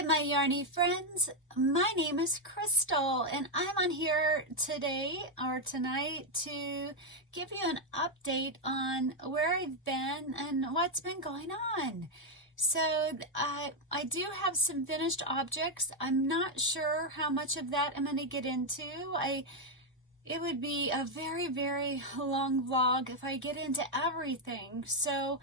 Hi, my yarny friends. My name is Crystal, and I'm on here today or tonight to give you an update on where I've been and what's been going on. So I do have some finished objects. I'm not sure how much of that I'm going to get into. It would be a very, very long vlog if I get into everything. So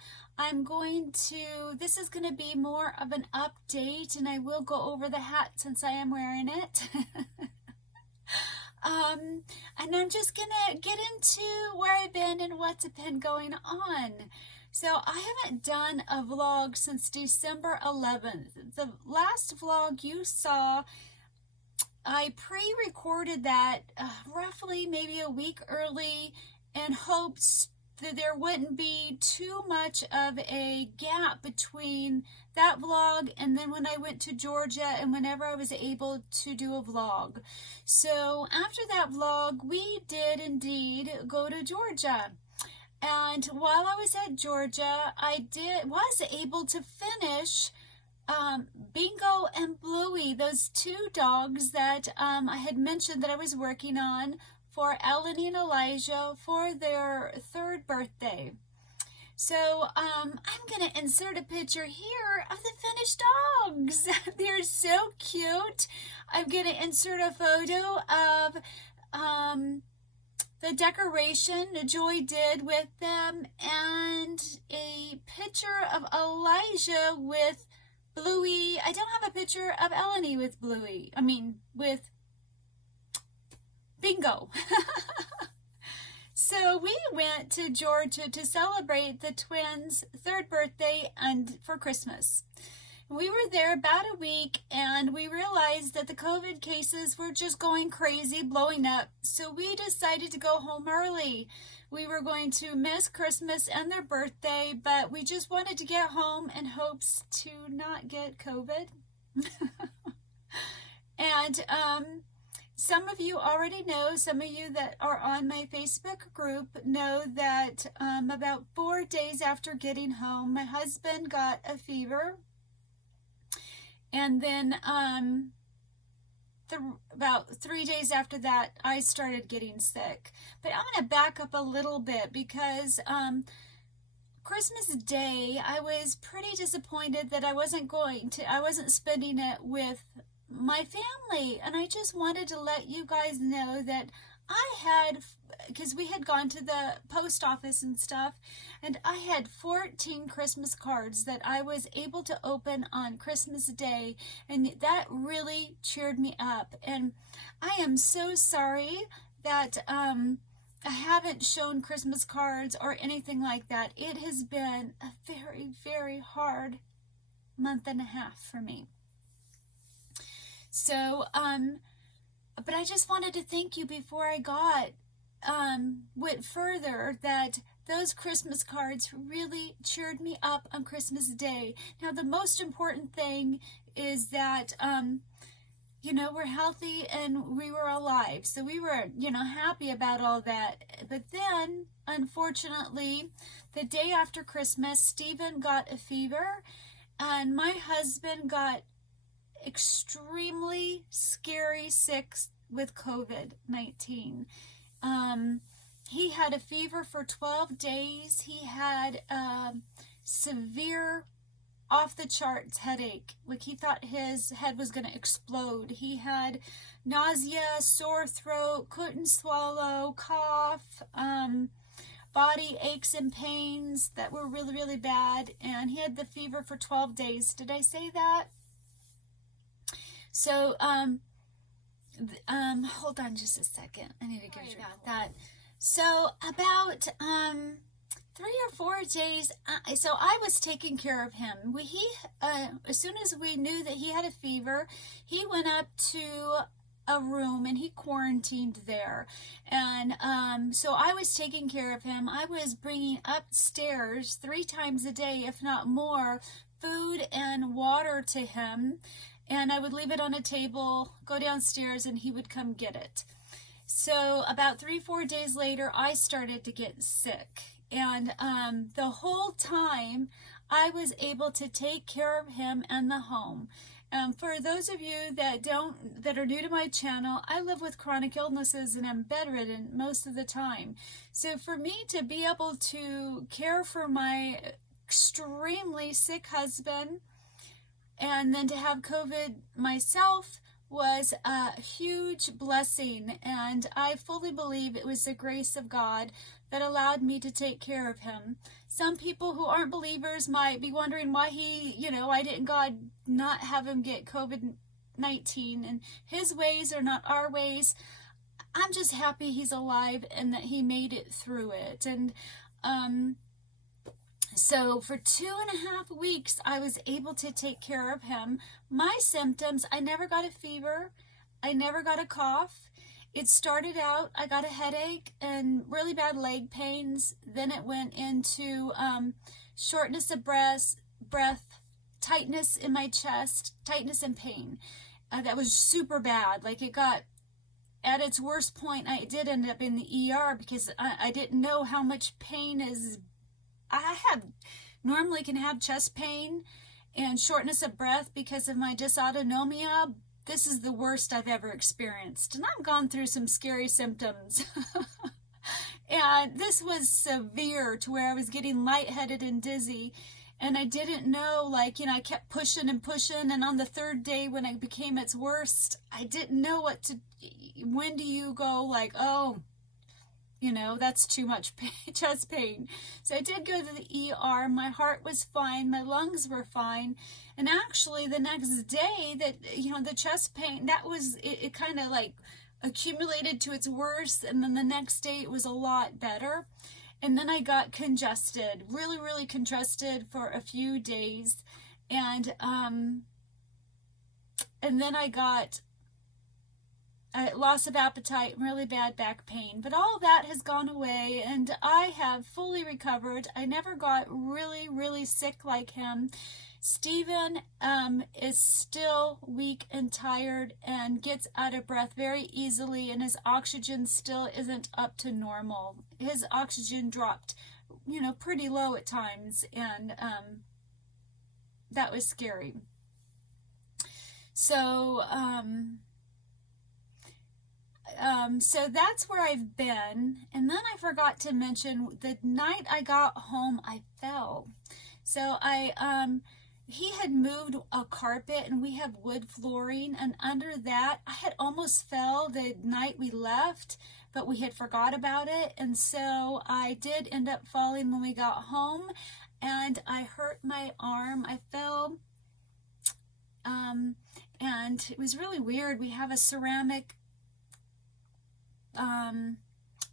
this is going to be more of an update, and I will go over the hat since I am wearing it. And I'm just going to get into where I've been and what's been going on. So I haven't done a vlog since December 11th. The last vlog you saw, I pre-recorded that roughly maybe a week early in hopes that there wouldn't be too much of a gap between that vlog and then when I went to Georgia and whenever I was able to do a vlog. So after that vlog, we did indeed go to Georgia. And while I was at Georgia, I was able to finish Bingo and Bluey, those two dogs that I had mentioned that I was working on for Eleni and Elijah for their 3rd birthday. So I'm going to insert a picture here of the finished dogs. They're so cute. I'm going to insert a photo of the decoration Joy did with them and a picture of Elijah with Bluey. I don't have a picture of Eleni with Bluey. With Bingo. So we went to Georgia to celebrate the twins' 3rd birthday and for Christmas. We were there about a week and we realized that the COVID cases were just going crazy, blowing up. So we decided to go home early. We were going to miss Christmas and their birthday, but we just wanted to get home in hopes to not get COVID. And some of you already know, some of you that are on my Facebook group know that about 4 days after getting home, my husband got a fever. And then about 3 days after that, I started getting sick. But I'm going to back up a little bit because Christmas Day, I was pretty disappointed that I wasn't spending it with my family. And I just wanted to let you guys know that because we had gone to the post office and stuff, and I had 14 Christmas cards that I was able to open on Christmas Day, and that really cheered me up. And I am so sorry that I haven't shown Christmas cards or anything like that. It has been a very, very hard month and a half for me. So, but I just wanted to thank you before I went further that those Christmas cards really cheered me up on Christmas Day. Now, the most important thing is that, we're healthy and we were alive. So we were, happy about all that. But then, unfortunately, the day after Christmas, Stephen got a fever and my husband got extremely scary sick with COVID-19. He had a fever for 12 days. He had severe off-the-charts headache. Like he thought his head was going to explode. He had nausea, sore throat, couldn't swallow, cough, body aches and pains that were really, really bad. And he had the fever for 12 days. Did I say that? So, hold on just a second. I need to get you about that. So about 3 or 4 days, so I was taking care of him. As soon as we knew that he had a fever, he went up to a room and he quarantined there. And so I was taking care of him. I was bringing upstairs 3 times a day, if not more, food and water to him. And I would leave it on a table, go downstairs, and he would come get it. So about 3-4 days later, I started to get sick. And the whole time, I was able to take care of him and the home. For those of you that are new to my channel, I live with chronic illnesses and I'm bedridden most of the time. So for me to be able to care for my extremely sick husband and then to have COVID myself was a huge blessing, and I fully believe it was the grace of God that allowed me to take care of him. Some people who aren't believers might be wondering why why didn't God not have him get COVID-19, and his ways are not our ways. I'm just happy he's alive and that he made it through it. And so for 2.5 weeks, I was able to take care of him. My symptoms, I never got a fever. I never got a cough. It started out, I got a headache and really bad leg pains. Then it went into shortness of breath, tightness in my chest, tightness and pain. That was super bad. Like, it got at its worst point. I did end up in the ER because I didn't know how much pain is. I normally can have chest pain and shortness of breath because of my dysautonomia. This is the worst I've ever experienced, and I've gone through some scary symptoms. And this was severe to where I was getting lightheaded and dizzy, and I didn't know, I kept pushing and pushing, and on the third day when it became its worst, I didn't know when do you go oh, that's too much pain, chest pain. So I did go to the ER. My heart was fine. My lungs were fine. And actually the next day the chest pain, it kind of accumulated to its worst. And then the next day it was a lot better. And then I got congested, really, really congested for a few days. And then I got loss of appetite, really bad back pain, but all that has gone away and I have fully recovered. I never got really, really sick like him. Stephen is still weak and tired and gets out of breath very easily, and his oxygen still isn't up to normal. His oxygen dropped, pretty low at times, and that was scary. So, so that's where I've been. And then I forgot to mention, the night I got home, I fell. So he had moved a carpet and we have wood flooring, and under that, I had almost fell the night we left, but we had forgot about it. And so I did end up falling when we got home, and I hurt my arm. I fell, and it was really weird. We have a ceramic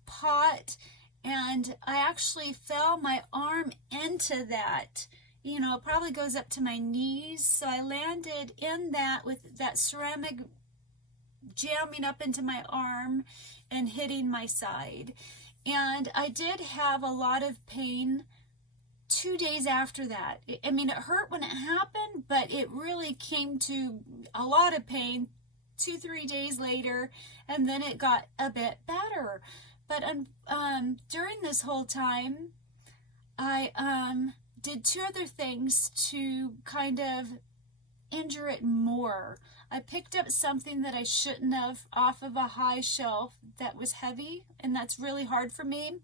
pot, and I actually fell my arm into that. It probably goes up to my knees. So I landed in that with that ceramic jamming up into my arm and hitting my side. And I did have a lot of pain 2 days after that. It hurt when it happened, but it really came to a lot of pain 2-3 days later, and then it got a bit better. But during this whole time, I did 2 other things to kind of injure it more. I picked up something that I shouldn't have off of a high shelf that was heavy, and that's really hard for me.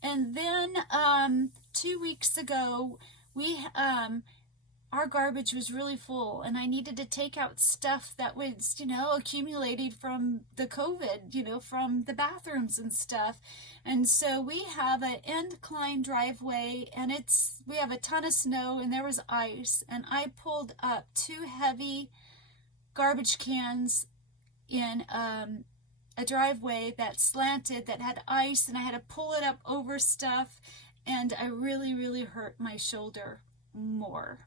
And then 2 weeks ago, our garbage was really full, and I needed to take out stuff that was, accumulated from the COVID, from the bathrooms and stuff. And so we have an incline driveway, and we have a ton of snow, and there was ice, and I pulled up 2 heavy garbage cans in a driveway that slanted, that had ice, and I had to pull it up over stuff, and I really, really hurt my shoulder more.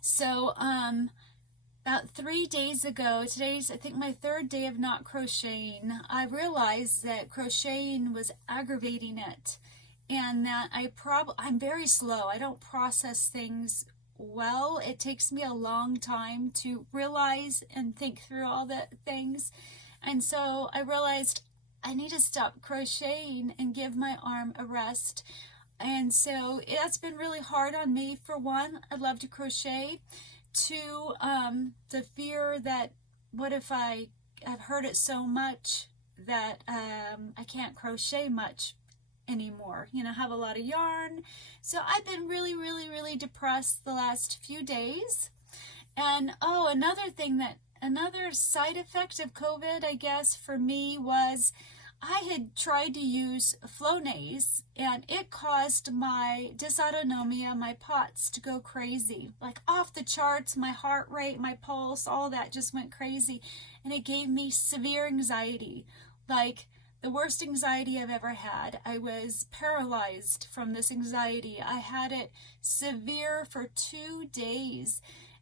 So, about 3 days ago, today's, I think, my 3rd day of not crocheting, I realized that crocheting was aggravating it, and that I'm very slow. I don't process things well. It takes me a long time to realize and think through all the things. And so I realized I need to stop crocheting and give my arm a rest. And so that's been really hard on me. For one, I love to crochet. to the fear that what if I've heard it so much that I can't crochet much anymore, you know, have a lot of yarn. So I've been really, really, really depressed the last few days. And oh, another side effect of COVID, I guess, for me was I had tried to use Flonase, and it caused my dysautonomia, my POTS, to go crazy, like off the charts. My heart rate, my pulse, all that just went crazy, and it gave me severe anxiety, like the worst anxiety I've ever had. I was paralyzed from this anxiety. I had it severe for 2 days.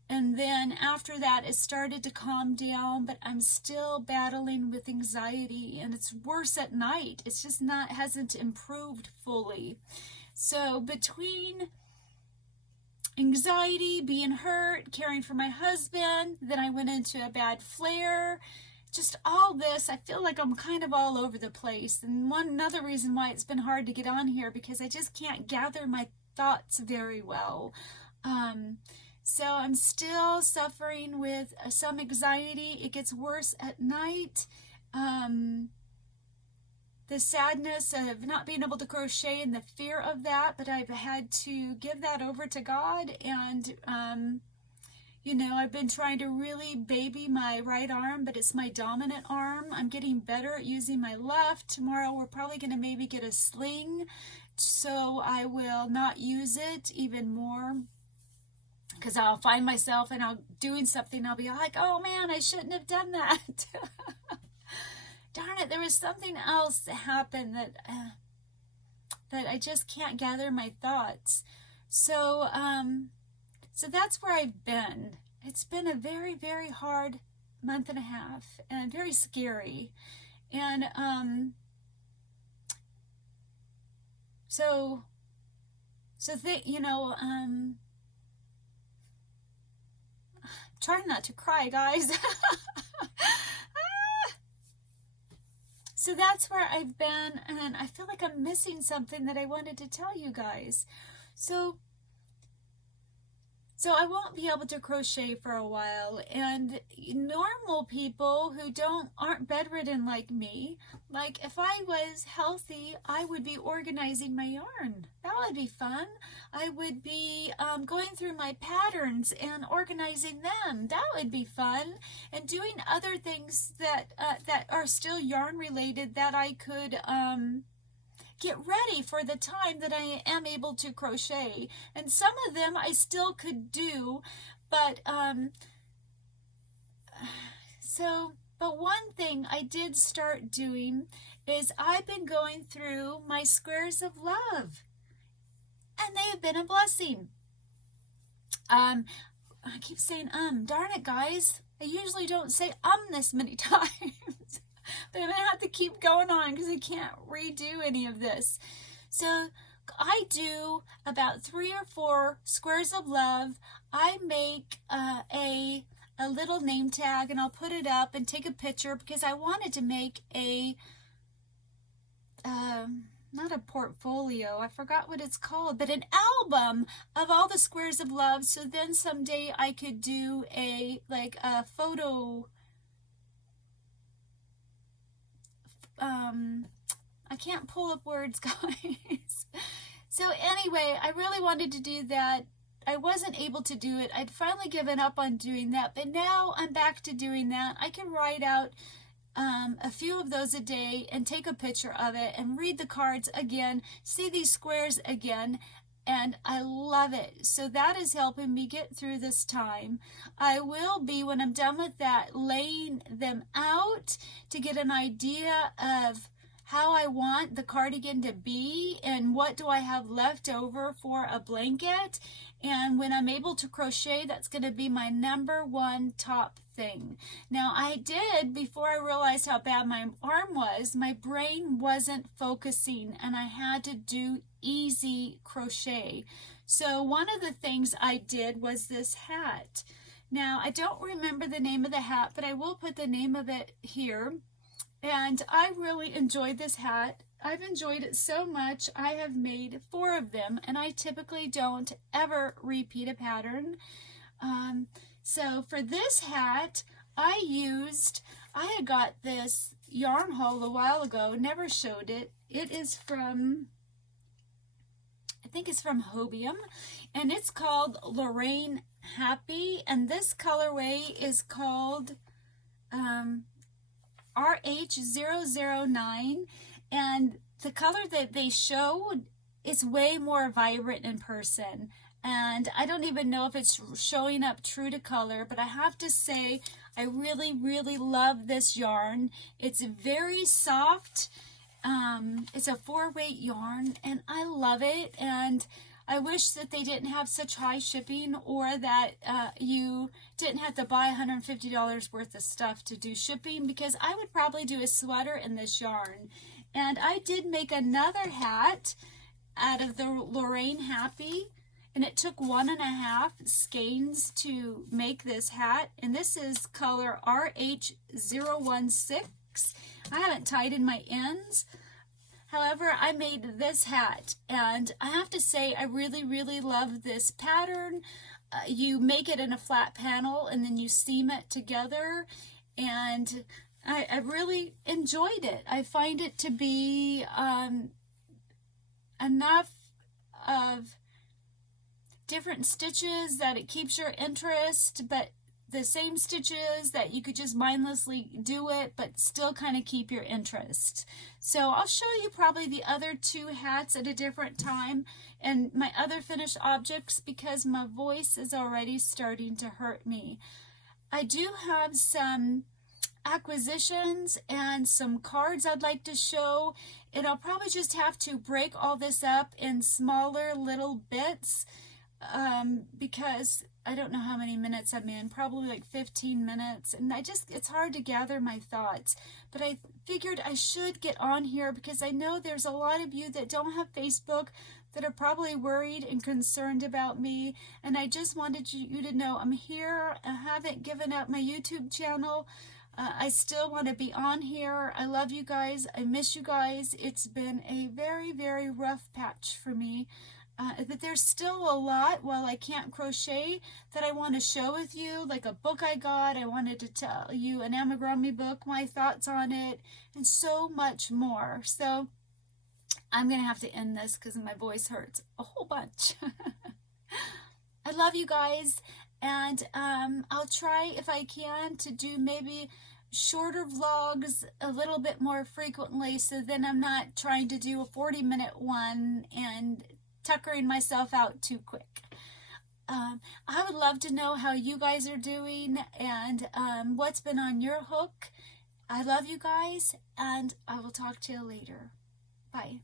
And then after that, it started to calm down, but I'm still battling with anxiety, and it's worse at night. It's just hasn't improved fully. So between anxiety, being hurt, caring for my husband, then I went into a bad flare, just all this, I feel like I'm kind of all over the place. And another reason why it's been hard to get on here, because I just can't gather my thoughts very well. So I'm still suffering with some anxiety. It gets worse at night. The sadness of not being able to crochet and the fear of that, but I've had to give that over to God. And, you know, I've been trying to really baby my right arm, but it's my dominant arm. I'm getting better at using my left. Tomorrow we're probably going to maybe get a sling, so I will not use it even more. Because I'll find myself and I'll doing something, I'll be like, oh man, I shouldn't have done that. Darn it, there was something else that happened that I just can't gather my thoughts. So so that's where I've been. It's been a very, very hard month and a half, and very scary. And you know, trying not to cry, guys. So that's where I've been, and I feel like I'm missing something that I wanted to tell you guys. So I won't be able to crochet for a while, and normal people who aren't bedridden like me, like if I was healthy, I would be organizing my yarn. That would be fun. I would be going through my patterns and organizing them. That would be fun. And doing other things that are still yarn related that I could get ready for the time that I am able to crochet. And some of them I still could do, but but one thing I did start doing is I've been going through my squares of love, and they have been a blessing. I keep saying darn it, guys, I usually don't say this many times. But I'm going to have to keep going on because I can't redo any of this. So I do about 3 or 4 squares of love. I make a little name tag, and I'll put it up and take a picture because I wanted to make a, not a portfolio, I forgot what it's called, but an album of all the squares of love. So then someday I could do a photo. I can't pull up words, guys. So anyway, I really wanted to do that. I wasn't able to do it. I'd finally given up on doing that, but now I'm back to doing that. I can write out a few of those a day and take a picture of it and read the cards again, see these squares again, and I love it. So that is helping me get through this time. I will be, when I'm done with that, laying them out to get an idea of how I want the cardigan to be and what do I have left over for a blanket. And when I'm able to crochet, that's going to be my #1 top thing. Now I did, before I realized how bad my arm was, my brain wasn't focusing and I had to do easy crochet. So one of the things I did was this hat. Now I don't remember the name of the hat, but I will put the name of it here. And I really enjoyed this hat. I've enjoyed it so much. I have made 4 of them, and I typically don't ever repeat a pattern. So for this hat, I had got this yarn haul a while ago, never showed it. It is from, I think it's from Hobium, and it's called Lorraine Happy, and this colorway is called RH009, and the color that they showed is way more vibrant in person. And I don't even know if it's showing up true to color, but I have to say I really, really love this yarn. It's very soft. It's a 4-weight yarn, and I love it. And I wish that they didn't have such high shipping, or that you didn't have to buy $150 worth of stuff to do shipping, because I would probably do a sweater in this yarn. And I did make another hat out of the Lorraine Happy, and it took 1.5 skeins to make this hat, and this is color RH016. I haven't tied in my ends. However, I made this hat, and I have to say I really, really love this pattern. You make it in a flat panel, and then you seam it together, and I really enjoyed it. I find it to be enough of different stitches that it keeps your interest, but the same stitches that you could just mindlessly do it but still kind of keep your interest. So I'll show you probably the other 2 hats at a different time and my other finished objects, because my voice is already starting to hurt me. I do have some acquisitions and some cards I'd like to show, and I'll probably just have to break all this up in smaller little bits, because I don't know how many minutes I'm in, probably like 15 minutes, and it's hard to gather my thoughts. But I figured I should get on here because I know there's a lot of you that don't have Facebook that are probably worried and concerned about me, and I just wanted you to know I'm here. I haven't given up my YouTube channel. I still want to be on here. I love you guys. I miss you guys. It's been a very, very rough patch for me. But there's still a lot, while I can't crochet, that I want to share with you, like a book I got. I wanted to tell you an amigurumi book, my thoughts on it, and so much more. So I'm going to have to end this because my voice hurts a whole bunch. I love you guys, and I'll try, if I can, to do maybe shorter vlogs a little bit more frequently, so then I'm not trying to do a 40-minute one and tuckering myself out too quick. I would love to know how you guys are doing and what's been on your hook. I love you guys, and I will talk to you later. Bye.